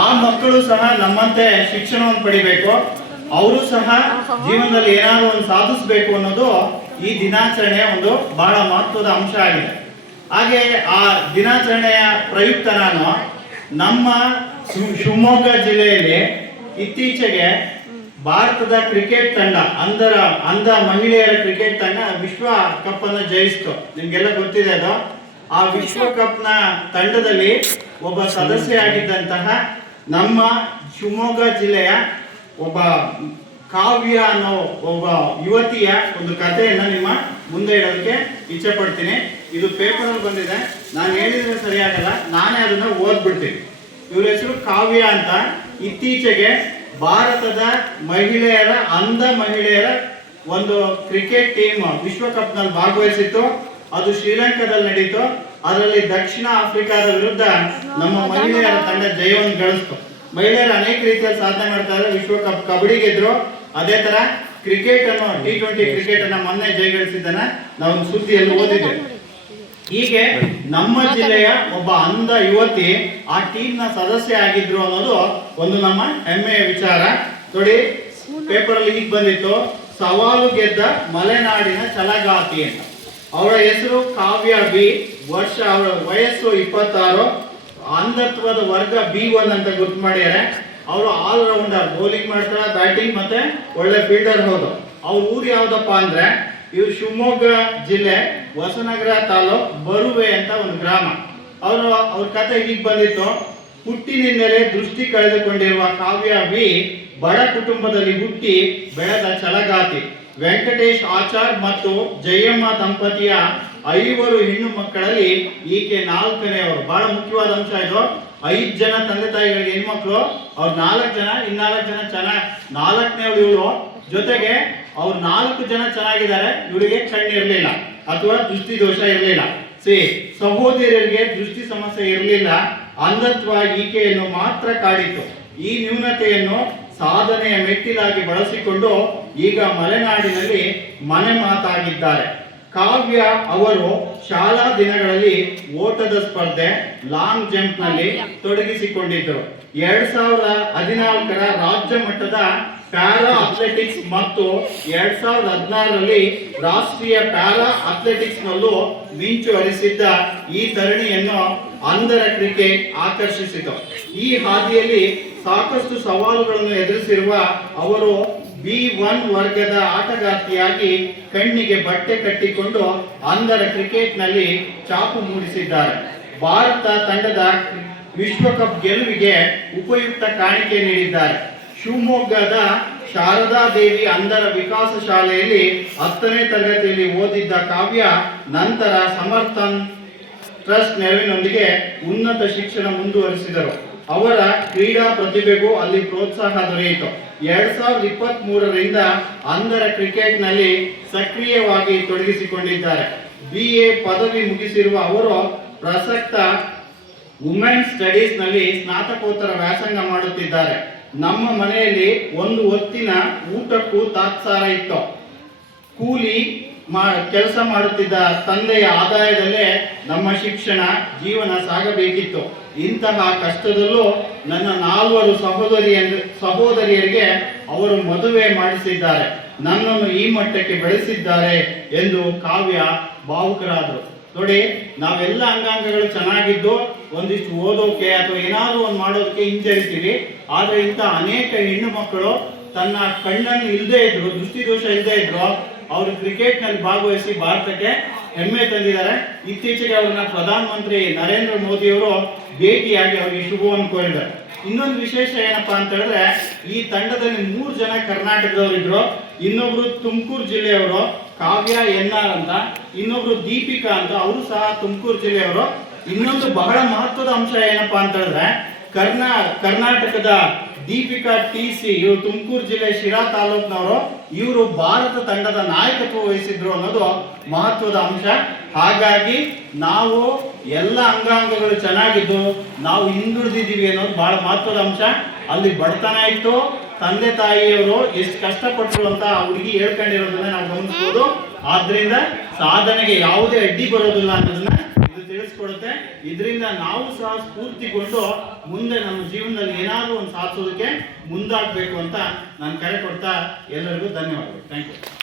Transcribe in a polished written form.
ಆ ಮಕ್ಕಳು ಸಹ ನಮ್ಮಂತೆ ಶಿಕ್ಷಣವನ್ನು ಪಡಿಬೇಕು, ಅವರು ಸಹ ಜೀವನದಲ್ಲಿ ಏನಾದರೂ ಒಂದು ಸಾಧಿಸಬೇಕು ಅನ್ನೋದು ಈ ದಿನಾಚರಣೆಯ ಒಂದು ಬಹಳ ಮಹತ್ವದ ಅಂಶ ಆಗಿದೆ. ಹಾಗೆ ಆ ದಿನಾಚರಣೆಯ ಪ್ರಯುಕ್ತ ನಾನು ನಮ್ಮ ಶಿವಮೊಗ್ಗ ಜಿಲ್ಲೆಯಲ್ಲಿ ಇತ್ತೀಚೆಗೆ ಭಾರತದ ಕ್ರಿಕೆಟ್ ತಂಡ ಅಂಧ ಮಹಿಳೆಯರ ಕ್ರಿಕೆಟ್ ತಂಡ ವಿಶ್ವ ಕಪ್ ಅನ್ನು ಜಯಿಸಿತು. ನಿಮ್ಗೆಲ್ಲ ಗೊತ್ತಿದೆ ಅದು. ಆ ವಿಶ್ವಕಪ್ನ ತಂಡದಲ್ಲಿ ಒಬ್ಬ ಸದಸ್ಯರಾಗಿದ್ದಂತಹ ನಮ್ಮ ಶಿವಮೊಗ್ಗ ಜಿಲ್ಲೆಯ ಒಬ್ಬ ಕಾವ್ಯ ಅನ್ನೋ ಒಬ್ಬ ಯುವತಿಯ ಒಂದು ಕಥೆಯನ್ನ ನಿಮ್ಮ ಮುಂದೆ ಇಡೋದಕ್ಕೆ ಇಚ್ಛೆ ಪಡ್ತೀನಿ. ಇದು ಪೇಪರ್ ಅಲ್ಲಿ ಬಂದಿದೆ, ನಾನು ಹೇಳಿದ್ರೆ ಸರಿಯಾಗಲ್ಲ, ನಾನೇ ಅದನ್ನ ಓದ್ಬಿಡ್ತೀನಿ. ಇವ್ರ ಹೆಸರು ಕಾವ್ಯ ಅಂತ. ಇತ್ತೀಚೆಗೆ ಭಾರತದ ಅಂಧ ಮಹಿಳೆಯರ ಒಂದು ಕ್ರಿಕೆಟ್ ಟೀಮ್ ವಿಶ್ವಕಪ್ ನಲ್ಲಿ ಭಾಗವಹಿಸಿತ್ತು. ಅದು ಶ್ರೀಲಂಕಾದಲ್ಲಿ ನಡೀತು. ಅದರಲ್ಲಿ ದಕ್ಷಿಣ ಆಫ್ರಿಕಾದ ವಿರುದ್ಧ ನಮ್ಮ ಮಹಿಳೆಯರ ತಂಡ ಜಯವನ್ನು ಗಳಿಸ್ತು. ಮಹಿಳೆಯರು ಅನೇಕ ರೀತಿಯಲ್ಲಿ ಸಾಧನೆ ಮಾಡ್ತಾ ಇದ್ದಾರೆ. ವಿಶ್ವಕಪ್ ಕಬಡ್ಡಿ ಗೆದ್ರು. ಅದೇ ತರ ಕ್ರಿಕೆಟ್ ಅನ್ನು T20 ಕ್ರಿಕೆಟ್ ಅನ್ನ ಮೊನ್ನೆ ಜಯಗಳಿಸಿದ್ದನ್ನ ನಾವು ಸುದ್ದಿಯಲ್ಲಿ ಓದಿದ್ದೇವೆ. ಹೀಗೆ ನಮ್ಮ ಜಿಲ್ಲೆಯ ಒಬ್ಬ ಅಂಧ ಯುವತಿ ಆ ಟೀಮ್ ನ ಸದಸ್ಯ ಆಗಿದ್ರು ಅನ್ನೋದು ಒಂದು ನಮ್ಮ ಹೆಮ್ಮೆಯ ವಿಚಾರ. ನೋಡಿ, ಪೇಪರ್ ಅಲ್ಲಿ ಈಗ ಬಂದಿತ್ತು, ಸವಾಲು ಗೆದ್ದ ಮಲೆನಾಡಿನ ಛಲಗಾತಿ ಅಂತ. ಅವಳ ಹೆಸರು ಕಾವ್ಯ ಬಿ. ಅವಳ ವಯಸ್ಸು 26. ಅಂಧತ್ವದ ವರ್ಗ B1 ಅಂತ ಗುರ್ತು ಮಾಡಿದ್ದಾರೆ. ಅವರು ಆಲ್ ರೌಂಡರ್, ಬೌಲಿಂಗ್ ಮಾಡ್ತಾರೆ, ಬ್ಯಾಟಿಂಗ್ ಮತ್ತೆ ಒಳ್ಳೆ ಫೀಲ್ಡರ್ ಹೌದು. ಅವ್ರ ಊರು ಯಾವ್ದಪ್ಪ ಅಂದ್ರೆ, ಇವ್ರು ಶಿವಮೊಗ್ಗ ಜಿಲ್ಲೆ ಹೊಸನಗರ ತಾಲೂಕ್ ಬರುವೆ ಅಂತ ಒಂದು ಗ್ರಾಮ. ಅವ್ರ ಕತೆ ಹೀಗೆ ಬಂದಿತ್ತು. ಹುಟ್ಟಿನಿಂದಲೇ ದೃಷ್ಟಿ ಕಳೆದುಕೊಂಡಿರುವ ಕಾವ್ಯ ಬಿ ಬಡ ಕುಟುಂಬದಲ್ಲಿ ಹುಟ್ಟಿ ಬೆಳೆದ ಛಲಗಾತಿ. ವೆಂಕಟೇಶ್ ಆಚಾರ್ ಮತ್ತು ಜಯಮ್ಮ ದಂಪತಿಯ 5 ಹೆಣ್ಣು ಮಕ್ಕಳಲ್ಲಿ ಈಕೆ 4ನೇಯವರು. ಬಹಳ ಮುಖ್ಯವಾದ ಅಂಶ ಇದು. 5 ಜನ ತಂದೆ ತಾಯಿಗಳಿಗೆ ಹೆಣ್ಮಕ್ಳು, ಅವ್ರು 4 ಜನ, ಇನ್4 ಜನ 4ನೇವಳು ಇವಳು. ಜೊತೆಗೆ ಅವ್ರು 4 ಜನ ಚೆನ್ನಾಗಿದ್ದಾರೆ, ಇವಳಿಗೆ ಕಣ್ಣಿರ್ಲಿಲ್ಲ ಅಥವಾ ದೃಷ್ಟಿ ದೋಷ ಇರಲಿಲ್ಲ. ಸಹೋದರಿಯರಿಗೆ ದೃಷ್ಟಿ ಸಮಸ್ಯೆ ಇರಲಿಲ್ಲ. ಅಂಧತ್ವ ಈಕೆಯನ್ನು ಮಾತ್ರ ಕಾಡಿತ್ತು. ಈ ನ್ಯೂನತೆಯನ್ನು ಸಾಧನೆಯ ಮೆಟ್ಟಿಲಾಗಿ ಬಳಸಿಕೊಂಡು ಈಗ ಮಲೆನಾಡಿನಲ್ಲಿ ಮನೆ ಮಾತಾಗಿದ್ದಾರೆ. ಕಾವ್ಯ ಅವರು ಶಾಲಾ ದಿನಗಳಲ್ಲಿ ಓಟದ ಸ್ಪರ್ಧೆ, ಲಾಂಗ್ ಜಂಪ್ ನಲ್ಲಿ ತೊಡಗಿಸಿಕೊಂಡಿದ್ದರು. 2014ರ ರಾಜ್ಯ ಮಟ್ಟದ ಪ್ಯಾರಾ ಅಥ್ಲೆಟಿಕ್ಸ್ ಮತ್ತು 2016ರಲ್ಲಿ ರಾಷ್ಟ್ರೀಯ ಪ್ಯಾರಾ ಅಥ್ಲೆಟಿಕ್ಸ್ ನಲ್ಲೂ ಮಿಂಚು ಹರಿಸಿದ್ದ ಈ ತರುಣಿಯನ್ನು ಅಂಧರ ಕ್ರಿಕೆಟ್ ಆಕರ್ಷಿಸಿತು. ಈ ಹಾದಿಯಲ್ಲಿ ಸಾಕಷ್ಟು ಸವಾಲುಗಳನ್ನು ಎದುರಿಸಿರುವ ಅವರು B1 ವರ್ಗದ ಆಟಗಾರ್ತಿಯಾಗಿ ಕಣ್ಣಿಗೆ ಬಟ್ಟೆ ಕಟ್ಟಿಕೊಂಡು ಅಂಧರ ಕ್ರಿಕೆಟ್ ನಲ್ಲಿ ಛಾಪು ಮೂಡಿಸಿದ್ದಾರೆ. ಭಾರತ ತಂಡದ ವಿಶ್ವಕಪ್ ಗೆಲುವಿಗೆ ಉಪಯುಕ್ತ ಕಾಣಿಕೆ ನೀಡಿದ್ದಾರೆ. ಶಿವಮೊಗ್ಗದ ಶಾರದಾದೇವಿ ಅಂಧರ ವಿಕಾಸ ಶಾಲೆಯಲ್ಲಿ 10ನೇ ತರಗತಿಯಲ್ಲಿ ಓದಿದ್ದ ಕಾವ್ಯ ನಂತರ ಸಮರ್ಥನ್ ಟ್ರಸ್ಟ್ ನೆರವಿನೊಂದಿಗೆ ಉನ್ನತ ಶಿಕ್ಷಣ ಮುಂದುವರಿಸಿದರು. ಅವರ ಕ್ರೀಡಾ ಪ್ರತಿಭೆಗೂ ಅಲ್ಲಿ ಪ್ರೋತ್ಸಾಹ ದೊರೆಯಿತು. 2023ರಿಂದ ಅಂಧರ ಕ್ರಿಕೆಟ್ ನಲ್ಲಿ ಸಕ್ರಿಯವಾಗಿ ತೊಡಗಿಸಿಕೊಂಡಿದ್ದಾರೆ. BA ಪದವಿ ಮುಗಿಸಿರುವ ಅವರು ಪ್ರಸಕ್ತ ವುಮೆನ್ ಸ್ಟಡೀಸ್ ನಲ್ಲಿ ಸ್ನಾತಕೋತ್ತರ ವ್ಯಾಸಂಗ ಮಾಡುತ್ತಿದ್ದಾರೆ. ನಮ್ಮ ಮನೆಯಲ್ಲಿ ಒಂದು ಹೊತ್ತಿನ ಊಟಕ್ಕೂ ತಾತ್ಸಾರ ಇತ್ತು. ಕೂಲಿ ಕೆಲಸ ಮಾಡುತ್ತಿದ್ದ ತಂದೆಯ ಆದಾಯದಲ್ಲೇ ನಮ್ಮ ಶಿಕ್ಷಣ ಜೀವನ ಸಾಗಬೇಕಿತ್ತು. ಇಂತಹ ಕಷ್ಟದಲ್ಲೂ ನನ್ನ 4 ಸಹೋದರಿಯರಿಗೆ ಅವರು ಮದುವೆ ಮಾಡಿಸಿದ್ದಾರೆ. ನನ್ನನ್ನು ಈ ಮಟ್ಟಕ್ಕೆ ಬೆಳೆಸಿದ್ದಾರೆ ಎಂದು ಕಾವ್ಯ ಭಾವುಕರಾದರು. ನೋಡಿ, ನಾವೆಲ್ಲ ಅಂಗಾಂಗಗಳು ಚೆನ್ನಾಗಿದ್ದು ಒಂದಿಷ್ಟು ಓದೋಕೆ ಅಥವಾ ಏನಾದರೂ ಒಂದು ಮಾಡೋದಕ್ಕೆ ಹಿಂಜರಿತೀವಿ. ಆದರೆ ಇಂಥ ಅನೇಕ ಹೆಣ್ಣು ಮಕ್ಕಳು ತನ್ನ ಕಣ್ಣನ್ನು ಇಲ್ಲದೆ ಇದ್ರು, ದೃಷ್ಟಿದೋಷ ಇಲ್ಲದೆ ಇದ್ರು, ಅವರು ಕ್ರಿಕೆಟ್ ನಲ್ಲಿ ಭಾಗವಹಿಸಿ ಭಾರತಕ್ಕೆ ಹೆಮ್ಮೆ ತಂದಿದ್ದಾರೆ. ಇತ್ತೀಚೆಗೆ ಅವ್ರನ್ನ ಪ್ರಧಾನಮಂತ್ರಿ ನರೇಂದ್ರ ಮೋದಿ ಅವರು ಭೇಟಿಯಾಗಿ ಅವರಿಗೆ ಶುಭವನ್ನು ಕೋರಿದ್ದಾರೆ. ಇನ್ನೊಂದು ವಿಶೇಷ ಏನಪ್ಪಾ ಅಂತ ಹೇಳಿದ್ರೆ, ಈ ತಂಡದಲ್ಲಿ 3 ಜನ ಕರ್ನಾಟಕದವರು ಇದ್ರು. ಇನ್ನೊಬ್ರು ತುಮಕೂರು ಜಿಲ್ಲೆಯವರು ಕಾವ್ಯ NR ಅಂತ, ಇನ್ನೊಬ್ರು ದೀಪಿಕಾ ಅಂತ, ಅವರು ಸಹ ತುಮಕೂರು ಜಿಲ್ಲೆಯವರು. ಇನ್ನೊಂದು ಬಹಳ ಮಹತ್ವದ ಅಂಶ ಏನಪ್ಪಾ ಅಂತ ಹೇಳಿದ್ರೆ, ಕರ್ನಾಟಕದ ದೀಪಿಕಾ TC, ಇವರು ತುಮಕೂರು ಜಿಲ್ಲೆ ಶಿರಾ ತಾಲೂಕಿನವರು. ಇವರು ಭಾರತ ತಂಡದ ನಾಯಕತ್ವ ವಹಿಸಿದ್ರು ಅನ್ನೋದು ಮಹತ್ವದ ಅಂಶ. ಹಾಗಾಗಿ ನಾವು ಎಲ್ಲ ಅಂಗಾಂಗಗಳು ಚೆನ್ನಾಗಿದ್ದು ನಾವು ಹಿಂದುಳಿದಿದ್ದೀವಿ ಅನ್ನೋದು ಬಹಳ ಮಹತ್ವದ ಅಂಶ. ಅಲ್ಲಿ ಬಡತನ ಇತ್ತು, ತಂದೆ ತಾಯಿಯವರು ಎಷ್ಟು ಕಷ್ಟಪಟ್ಟರು ಅಂತ ಹುಡುಗಿ ಹೇಳ್ಕೊಂಡಿರೋದನ್ನ ನಾವು ಗಮನಿಸಬಹುದು. ಆದ್ರಿಂದ ಸಾಧನೆಗೆ ಯಾವುದೇ ಅಡ್ಡಿ ಬರೋದಿಲ್ಲ ಅನ್ನೋದನ್ನ ಇದು ತಿಳಿಸ್ಕೊಡುತ್ತೆ. ಇದರಿಂದ ನಾವು ಸಹ ಸ್ಫೂರ್ತಿಗೊಂಡು ಮುಂದೆ ನಮ್ಮ ಜೀವನದಲ್ಲಿ ಏನಾದರೂ ಒಂದು ಸಾಧಿಸೋದಕ್ಕೆ ಮುಂದಾಗಬೇಕು ಅಂತ ನಾನು ಕರೆ ಕೊಡ್ತಾ ಎಲ್ಲರಿಗೂ ಧನ್ಯವಾದಗಳು. Thank you.